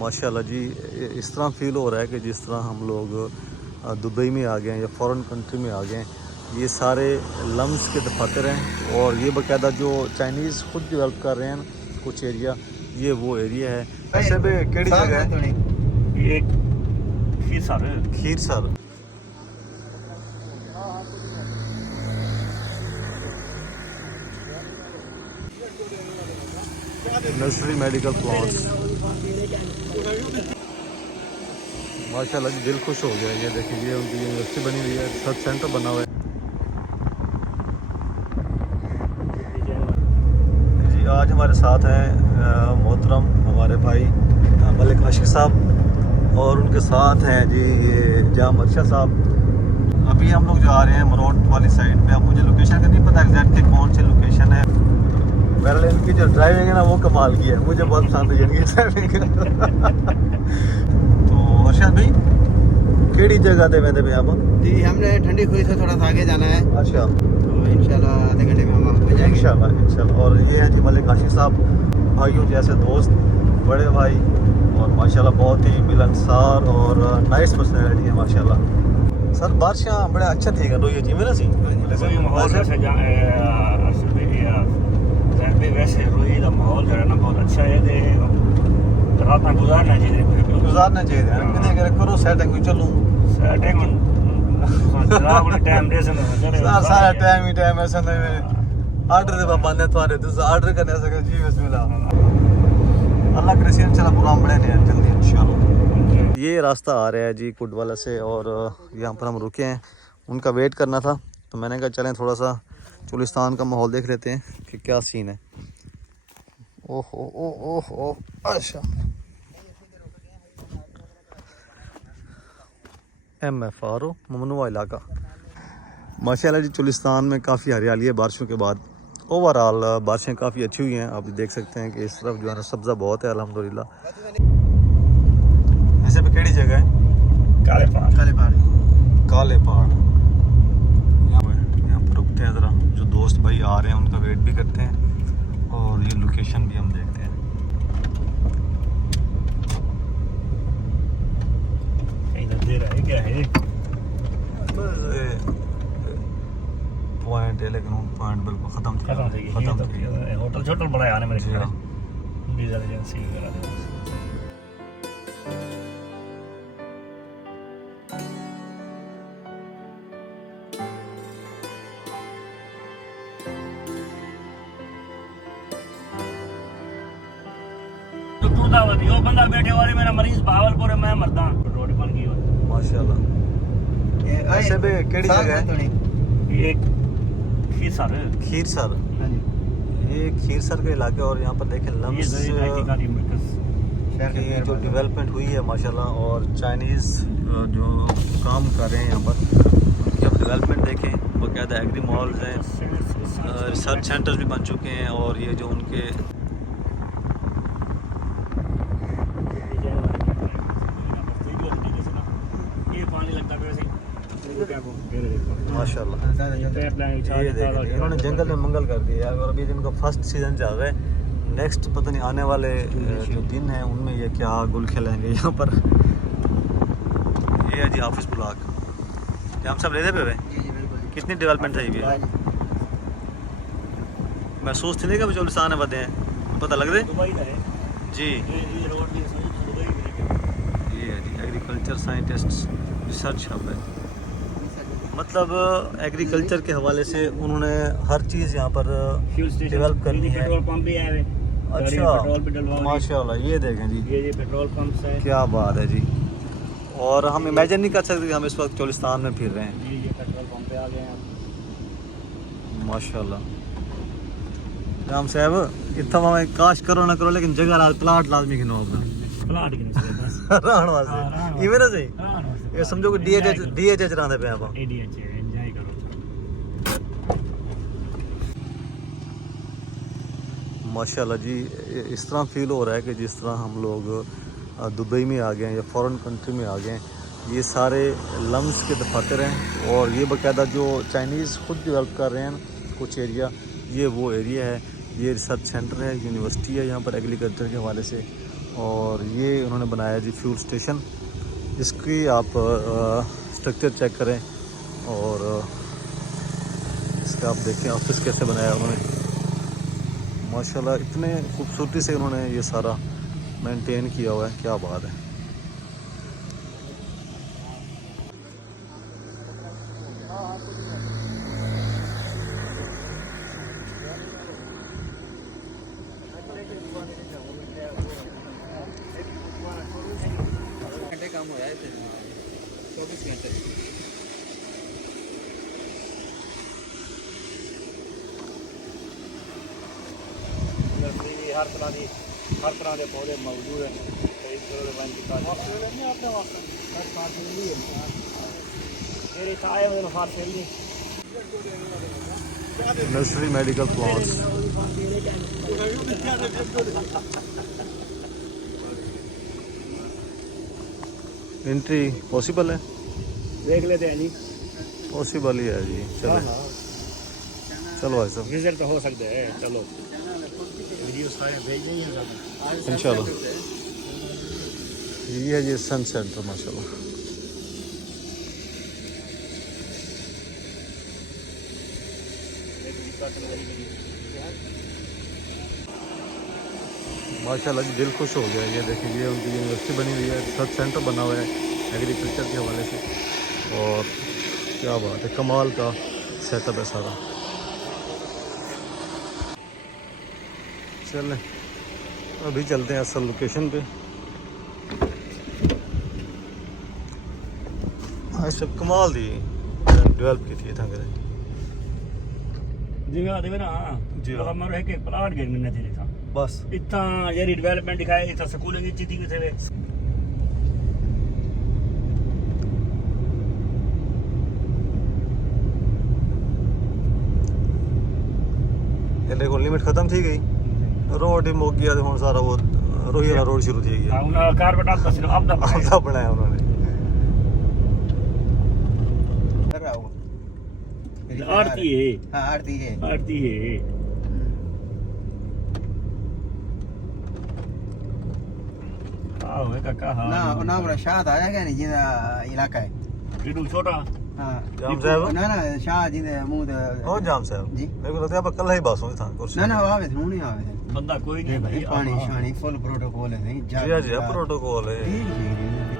माशाल्लाह जी, इस तरह फील हो रहा है कि जिस तरह हम लोग दुबई में आ गए हैं या फॉरेन कंट्री में आ गए हैं। ये सारे लम्स के दफातर हैं और ये बाकायदा जो चाइनीज़ खुद डेवलप कर रहे हैं कुछ एरिया, ये वो एरिया है। ऐसे भी केड़ी जगह है ये खीर सर नर्सरी मेडिकल प्लांट्स। माशाल्लाह जी, दिल खुश हो गया। ये देखिए, ये उनकी यूनिवर्सिटी बनी हुई है, रिसर्च सेंटर बना हुआ है जी। आज हमारे साथ हैं मोहतरम हमारे भाई मलिक आशिक साहब और उनके साथ हैं जी ये जाम अर्शद साहब। अभी हम लोग जा रहे हैं मरोट वाली साइड पे। अब मुझे लोकेशन का नहीं पता एग्जैक्टली कौन सी लोकेशन है। बहरहाल इनकी जो ड्राइविंग है ना वो कमाल की है, मुझे बहुत पसंद है इनकी ड्राइविंग। तो अर्शद भाई केड़ी जगह पे मैं पे आप जी, हमने ठंडी खुई से थोड़ा सा आगे जाना है। अच्छा, तो इंशाल्लाह आधे घंटे में हम वहाँ पहुँच जाएंगे इंशाल्लाह। और ये हैं जी मलिक आशिक साहब, भाइयों जैसे दोस्त, बड़े भाई, और माशाल्लाह बहुत ही मिलनसार और नाइस पर्सनैलिटी है माशाल्लाह। सर बारिशां बड़ा अच्छा थी रोई जी मेरा सी वैसे रोई का माहौल जो है ना बहुत अच्छा है। रात गुजारना चाहिए करो सेटिंग चलूँ सारा टाइम ही टाइम ऐसा आर्डर दे बाबा ने तुम्हारे आर्डर करने सके जी बिस्मिल्लाह। अल्लाह करे इंशाल्लाह प्रोग्राम बने नहीं जल्दी इंशाल्लाह। ये रास्ता आ रहा है जी कुडवाला से और यहाँ पर हम रुके हैं, उनका वेट करना था तो मैंने कहा चलें थोड़ा सा चुलिस्तान का माहौल देख लेते हैं कि क्या सीन है। ओहो ओहो अच्छा MFRO ममनुआ इलाका। माशाल्लाह जी, चुलिस्तान में काफ़ी हरियाली है बारिशों के बाद। ओवरऑल बारिशें काफ़ी अच्छी हुई हैं। आप देख सकते हैं कि इस तरफ जो है ना सब्ज़ा बहुत है अल्हम्दुलिल्लाह। ऐसे पे केड़ी जगह है? काले पहाड़। यहाँ पर रुकते हैं ज़रा, जो दोस्त भाई आ रहे हैं उनका वेट भी करते हैं और ये लोकेशन भी हम देखते हैं। क्या है पॉइंट है लेकिन पॉइंट बिल्कुल ख़त्म होटल छोटल बड़ा है मेरे जी। डीजल एजेंसी वगैरह। वो बंदा बैठे वाले मेरा मरीज भावलपुर है, मैं मरदा रोड बन गई माशाल्लाह। ऐसे भी केड़ी जगह है? ये खीर सर ये खीर सर का इलाका और यहाँ पर देखें लम्स की जो डेवलपमेंट हुई है माशाल्लाह। और चाइनीज़ जो काम कर रहे हैं यहाँ पर उनकी आप डेवलपमेंट देखें। बाकायदा एग्री मॉल्स हैं, रिसर्च सेंटर्स भी बन चुके हैं और ये जो उनके माशाल्लाह इन्होंने जंगल में मंगल कर दिया और अभी इनका फर्स्ट सीज़न चल रहा है। नेक्स्ट पता नहीं आने वाले जो दिन हैं उनमें ये क्या गुल खिलाएंगे यहाँ पर। ये है जी ऑफिस ब्लॉक, हम सब लेते पे कितनी डेवलपमेंट है ये महसूस थी नहीं कि चौलिस्तान बदे हैं पता लग रहे जी। ये है जी एग्रीकल्चर साइंटिस्ट रिसर्च हब है, मतलब एग्रीकल्चर के हवाले से उन्होंने हर चीज़ यहाँ पर डेवलप करनी है। पेट्रोल पंप भी है। अच्छा माशाल्लाह, ये देखें जी ये पेट्रोल पंप है, क्या बात है जी। और हम इमेजिन नहीं कर सकते कि हम इस वक्त चौलिस्तान में फिर रहे हैं जी। ये पेट्रोल पंप पे आ गए हैं माशाल्लाह। राम साहब इतना हमें काश करो ना करो लेकिन जगह प्लाट लाजमी खिनो अपना प्लाट रहन वास्ते इवें ना सही। ये समझो कि DHH रहंदे पे आप एंजॉय करो। माशाल्लाह जी, इस तरह फील हो रहा है कि जिस तरह हम लोग दुबई में आ गए हैं या फॉरेन कंट्री में आ गए हैं। ये सारे लम्स के दफातर हैं और ये बाकायदा जो चाइनीज़ खुद डेवलप कर रहे हैं कुछ एरिया, ये वो एरिया है। ये रिसर्च सेंटर है, यूनिवर्सिटी है यहाँ पर एग्रीकल्चर के हवाले से। और ये उन्होंने बनाया जी फ्यूल स्टेशन, इसकी आप स्ट्रक्चर चेक करें और इसका आप देखें ऑफिस कैसे बनाया उन्होंने। माशाल्लाह इतने खूबसूरती से उन्होंने ये सारा मेंटेन किया हुआ है, क्या बात है। घंटे काम हो है 24 घंटे। हर तरह के पौधे मौजूद हैं। कई तरह के one nursery medical plants. Entry possible है? देख लेते हैं जी, पॉसिबल ही है जी। चलो चलो भाई साहब विजिट तो हो सकते हैं। चलो वीडियो सारे भेज देंगे इंशाल्लाह। ये है जी सन सेंटर माशाल्लाह। माशाल्लाह जी दिल खुश हो गया। ये देखिए ये उनकी यूनिवर्सिटी बनी हुई है, रिसर्च सेंटर बना हुआ है एग्रीकल्चर के हवाले से, और क्या बात है, कमाल का सेटअप है सारा। चलें अभी चलते हैं असल लोकेशन पे। अच्छा कमाल दी डेवलप की थी था जगह देवे ना जी जी हमारे है कि प्लाट गेट में नहीं था बस। इतना ये डेवलपमेंट दिखाए, इतना स्कूल की चीज थे वे। ये देखो लिमिट खत्म थी गई, रोड ही मुक गया, हुन सारा वो रोही वाला रोड शुरू थी गया। हां उन्होंने कार बटा तो सिर्फ अब आपदा बनाया उन्होंने। कर रहा हूँ आरती है। हाँ आरती है। आरती है। आओ है काका। हां ना ना बड़ा शाह आया क्या नहीं जिंदा इलाका है। किडू छोटा। हाँ जाम साहब ना ना शाह जिंदे मुंह दे कौन जाम साहब जी। मेरे को लगता है आप कल ही बात हुई था कुर्सी। ना ना आवे थे नहीं आवे थे बंदा कोई नहीं भाई। पानी शानी फुल प्रोटोकॉल है नहीं जी जी प्रोटोकॉल है। ठीक है